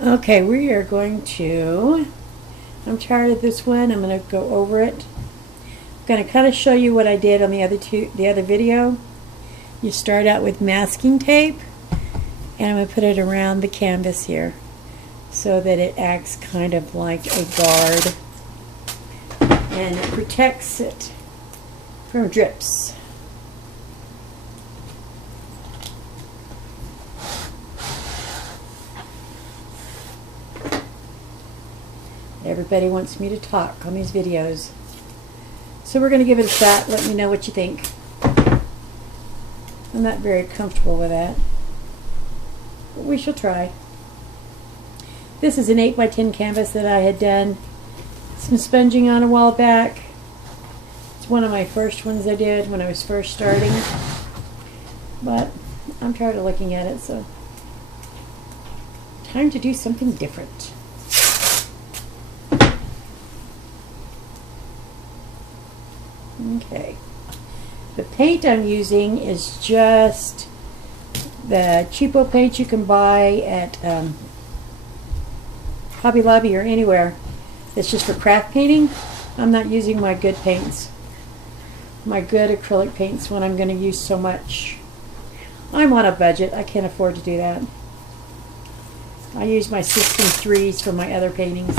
Okay, we are going to, I'm tired of this one. I'm going to go over it. I'm going to kind of show you what I did on the other video. You start out with masking tape, and I'm going to put it around the canvas here so that it acts kind of like a guard, and it protects it from drips. Everybody wants me to talk on these videos, so we're going to give it a shot. Let me know what you think. I'm not very comfortable with that, but we shall try. This is an 8x10 canvas that I had done some sponging on a while back. It's one of my first ones I did when I was first starting, but I'm tired of looking at it, so time to do something different. Okay, the paint I'm using is just the cheapo paint you can buy at Hobby Lobby or anywhere. It's just for craft painting. I'm not using my good paints, my good acrylic paints, when I'm going to use so much. I'm on a budget. I can't afford to do that. I use my System 3s for my other paintings.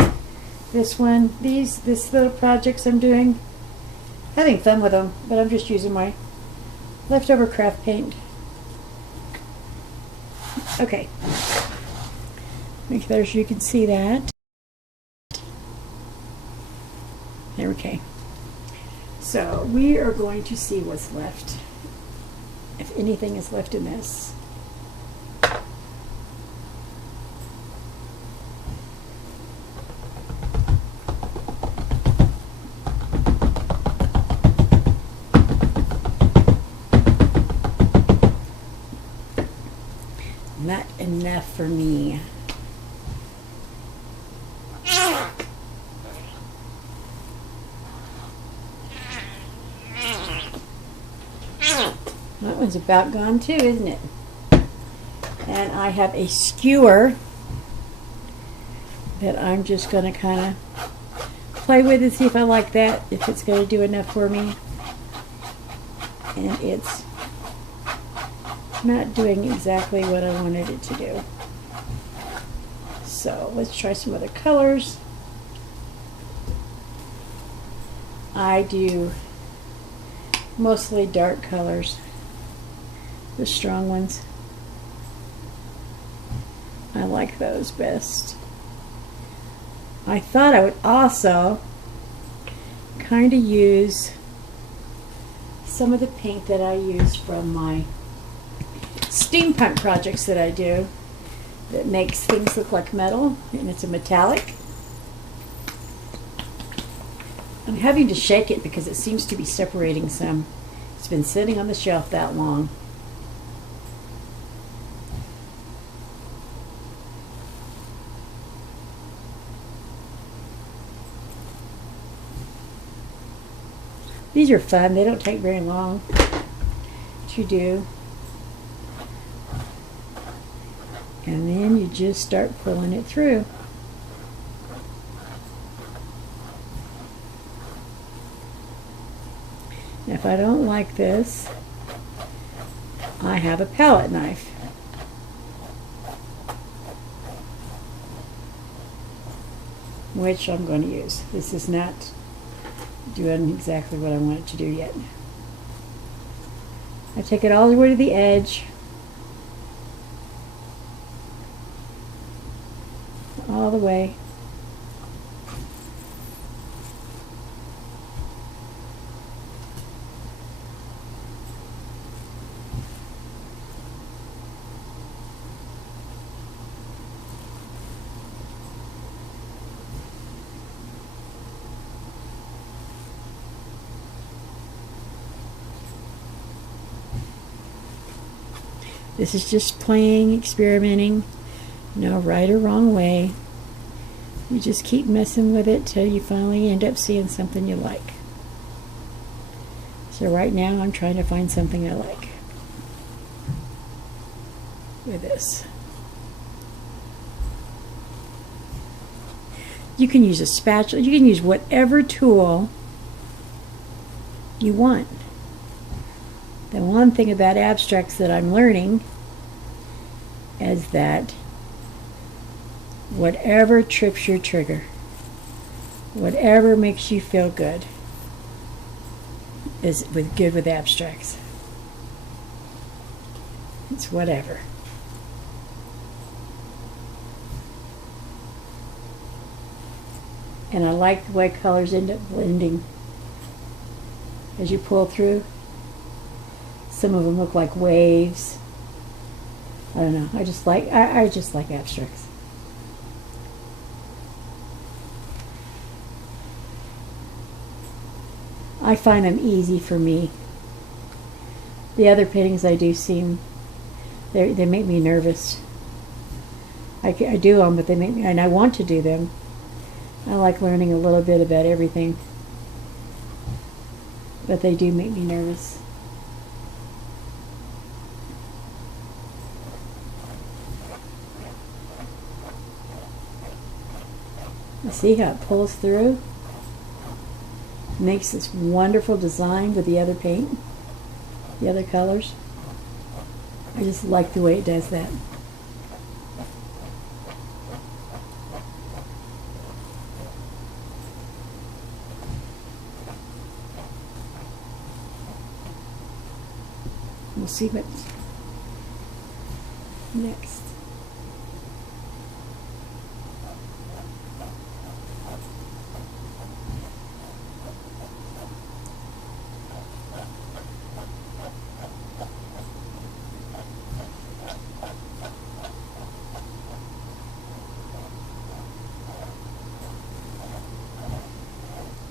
This one, this little projects I'm doing, having fun with them, but I'm just using my leftover craft paint. Okay, make sure you can see that. Okay, so we are going to see what's left, if anything is left in this. Not enough for me. That one's about gone too, isn't it? And I have a skewer that I'm just going to kind of play with and see if I like that, if it's going to do enough for me. And it's not doing exactly what I wanted it to do. So let's try some other colors. I do mostly dark colors, the strong ones. I like those best. I thought I would also kind of use some of the paint that I use from my steampunk projects that I do, that makes things look like metal, and it's a metallic. I'm having to shake it because it seems to be separating some. It's been sitting on the shelf that long. These are fun. They don't take very long to do. And then you just start pulling it through. If I don't like this, I have a palette knife. Which I'm going to use. This is not doing exactly what I want it to do yet. I take it all the way to the edge. All the way. This is just playing, experimenting. No right or wrong way. You just keep messing with it till you finally end up seeing something you like. So right now I'm trying to find something I like with this. You can use a spatula. You can use whatever tool you want. The one thing about abstracts that I'm learning is that whatever trips your trigger, whatever makes you feel good, is good with abstracts. It's whatever. And I like the way colors end up blending as you pull through. Some of them look like waves. I don't know. I just like abstracts. I find them easy for me. The other paintings I do they make me nervous. I do them, but they make me, and I want to do them. I like learning a little bit about everything, but they do make me nervous. See how it pulls through? Makes this wonderful design with the other paint, the other colors. I just like the way it does that. We'll see what's next.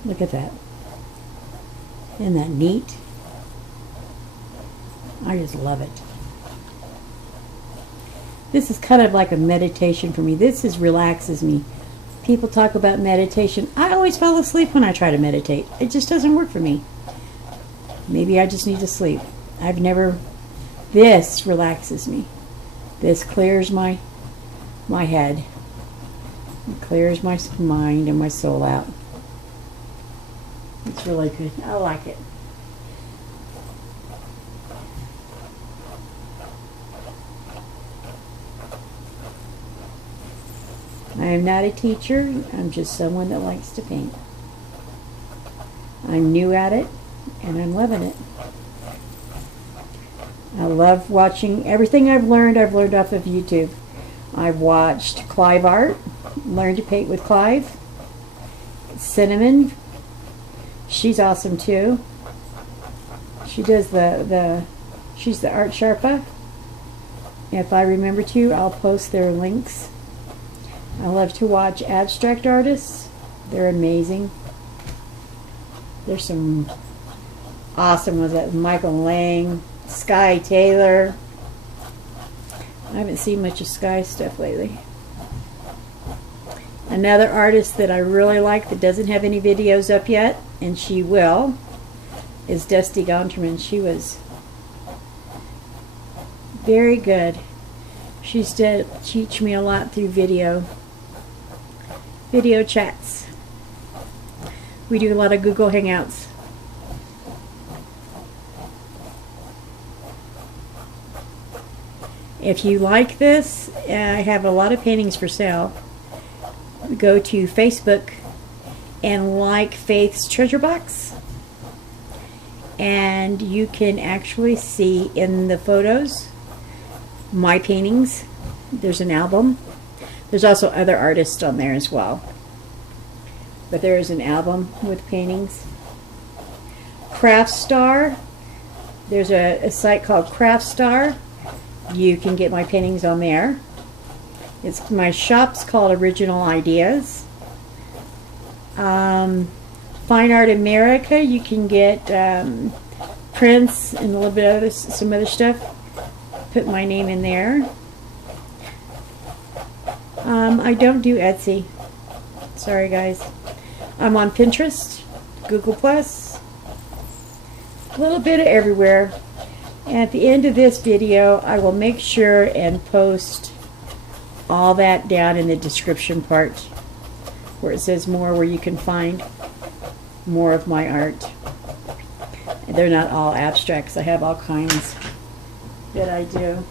Look at that. Isn't that neat? I just love it. This is kind of like a meditation for me. This relaxes me. People talk about meditation. I always fall asleep when I try to meditate. It just doesn't work for me. Maybe I just need to sleep. This relaxes me. This clears my head. It clears my mind and my soul out. It's really good. I like it. I am not a teacher. I'm just someone that likes to paint. I'm new at it, and I'm loving it. I love watching everything I've learned off of YouTube. I've watched Clive Art, learned to paint with Clive. Cinnamon, she's awesome too. She does she's the Art Sharpa. If I remember to, I'll post their links. I love to watch abstract artists. They're amazing. There's some awesome ones, like Michael Lang, Sky Taylor. I haven't seen much of Sky stuff lately. Another artist that I really like that doesn't have any videos up yet, and she will, is Dusty Gonterman. She was very good. She used to teach me a lot through video chats. We do a lot of Google Hangouts. If you like this, I have a lot of paintings for sale. Go to Facebook and like Faith's Treasure Box, and you can actually see in the photos my paintings. There's an album. There's also other artists on there as well, but there is an album with paintings. Craftstar, there's a site called Craftstar. You can get my paintings on there. My shop's called Original Ideas. Fine Art America, you can get prints and a little bit of some other stuff. Put my name in there. I don't do Etsy. Sorry guys. I'm on Pinterest, Google Plus, a little bit of everywhere. And at the end of this video, I will make sure and post all that down in the description part where it says more, where you can find more of my art. They're not all abstracts. I have all kinds that I do.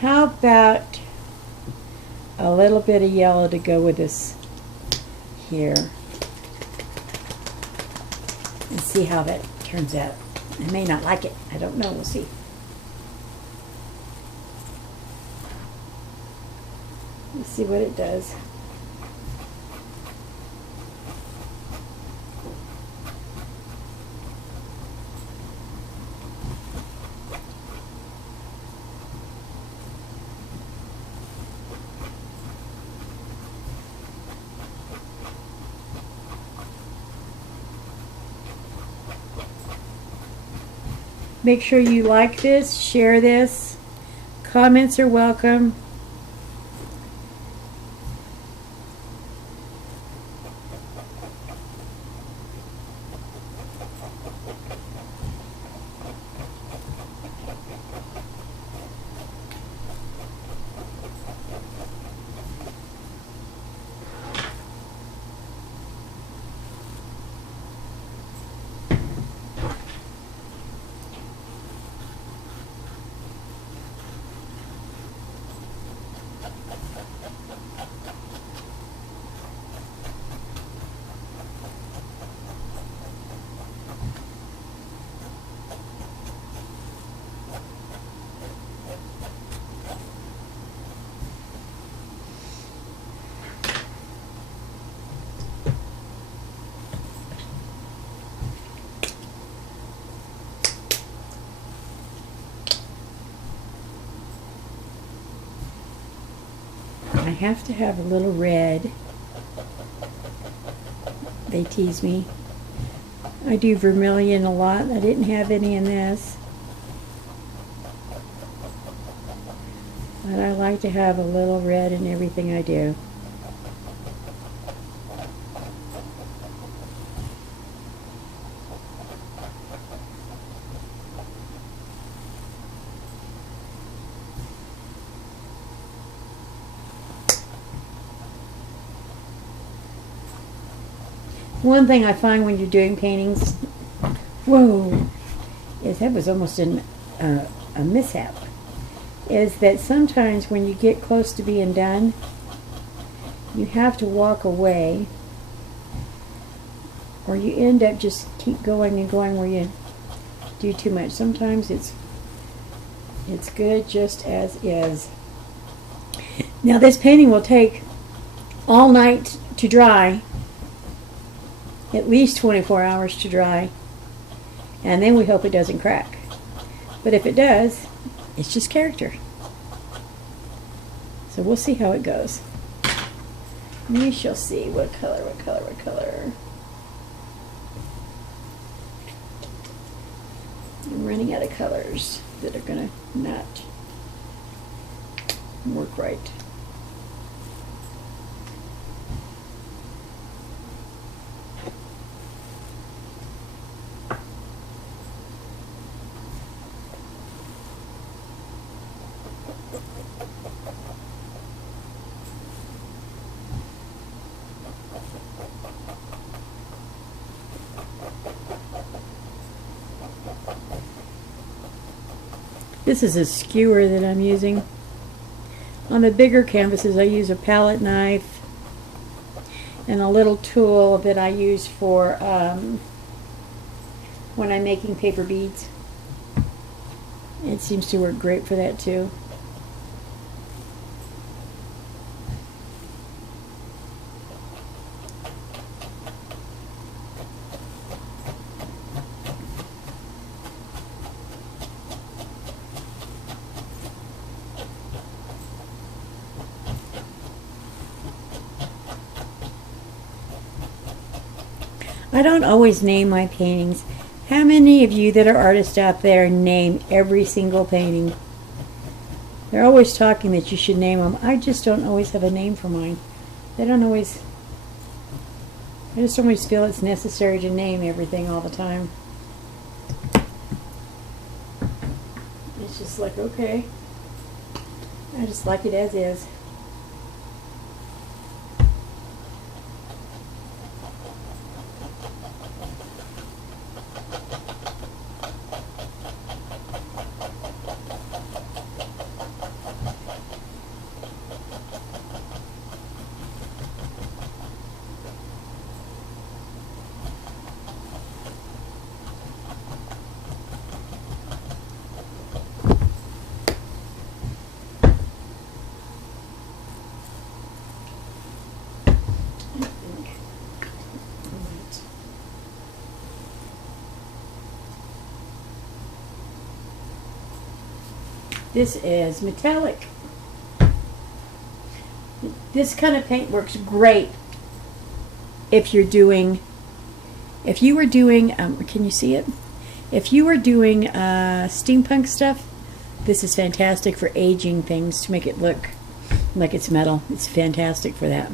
How about a little bit of yellow to go with this here? And see how that turns out. I may not like it. I don't know. We'll see. Let's see what it does. Make sure you like this, share this. Comments are welcome. I have to have a little red. They tease me. I do vermilion a lot. I didn't have any in this. But I like to have a little red in everything I do. One thing I find when you're doing paintings, whoa, is that was almost a mishap, is that sometimes when you get close to being done, you have to walk away, or you end up just keep going and going where you do too much. Sometimes it's good just as is. Now this painting will take all night to dry, at least 24 hours to dry, and then we hope it doesn't crack. But if it does, it's just character. So we'll see how it goes. We shall see. What color, what color, what color? I'm running out of colors that are gonna not work right. This is a skewer that I'm using. On the bigger canvases I use a palette knife and a little tool that I use for when I'm making paper beads. It seems to work great for that too. I don't always name my paintings. How many of you that are artists out there name every single painting? They're always talking that you should name them. I just don't always have a name for mine. They don't always... I just always feel it's necessary to name everything all the time. It's just like, okay. I just like it as is. This is metallic. This kind of paint works great if you're doing, if you were doing, can you see it? If you were doing steampunk stuff, this is fantastic for aging things to make it look like it's metal. It's fantastic for that.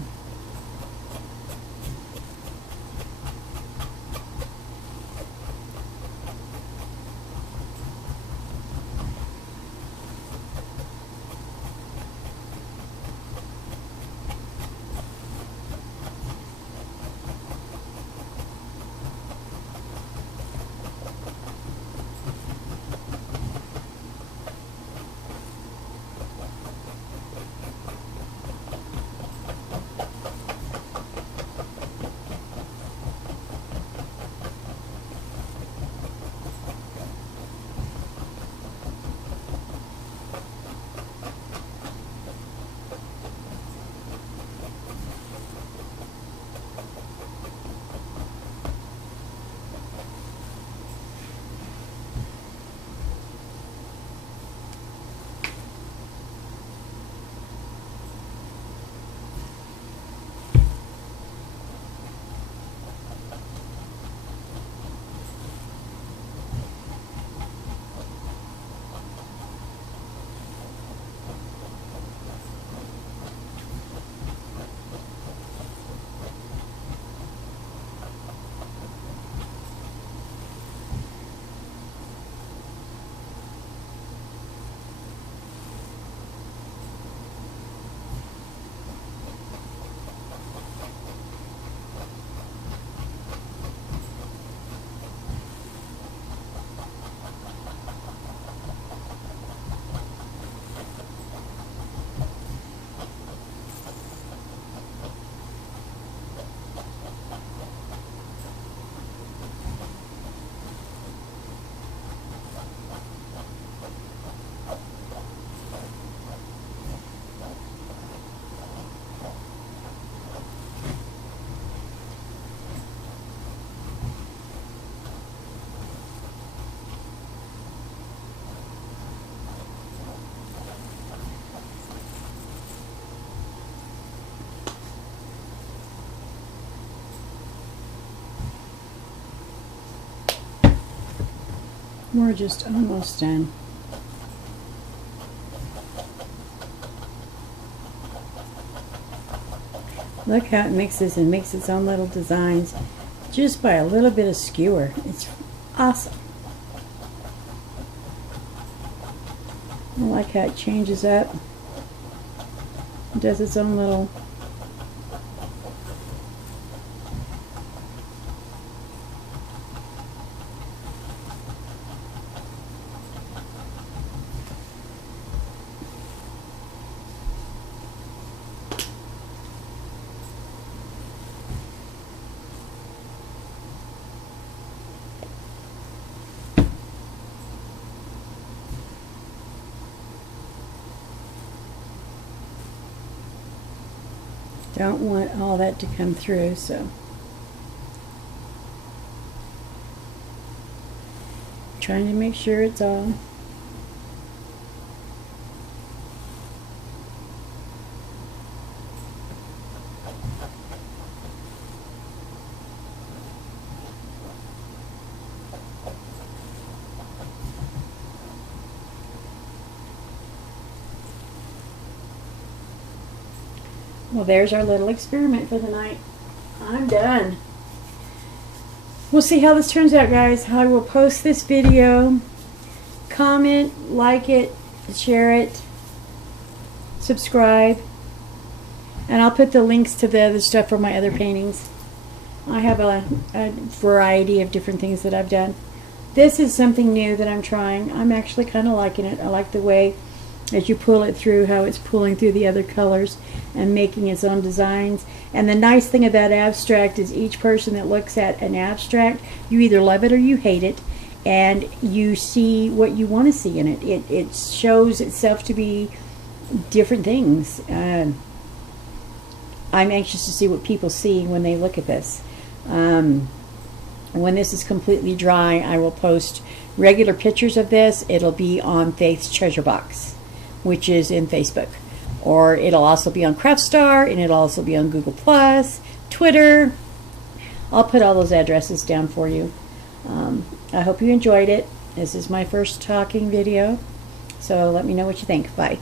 We're just almost done. Look how it mixes and makes its own little designs just by a little bit of skewer. It's awesome. I like how it changes up. It does its own little don't want all that to come through, so trying to make sure it's all. Well, there's our little experiment for the night. I'm done. We'll see how this turns out, guys. I will post this video. Comment, like it, share it, subscribe, and I'll put the links to the other stuff for my other paintings. I have a variety of different things that I've done. This is something new that I'm trying. I'm actually kind of liking it. I like the way as you pull it through, how it's pulling through the other colors and making its own designs. And the nice thing about abstract is each person that looks at an abstract, you either love it or you hate it, and you see what you want to see in it. It shows itself to be different things. I'm anxious to see what people see when they look at this. When this is completely dry, I will post regular pictures of this, it'll be on Faith's Treasure Box, which is in Facebook. Or it'll also be on Craftstar, and it'll also be on Google Plus, Twitter. I'll put all those addresses down for you. I hope you enjoyed it. This is my first talking video, so let me know what you think. Bye.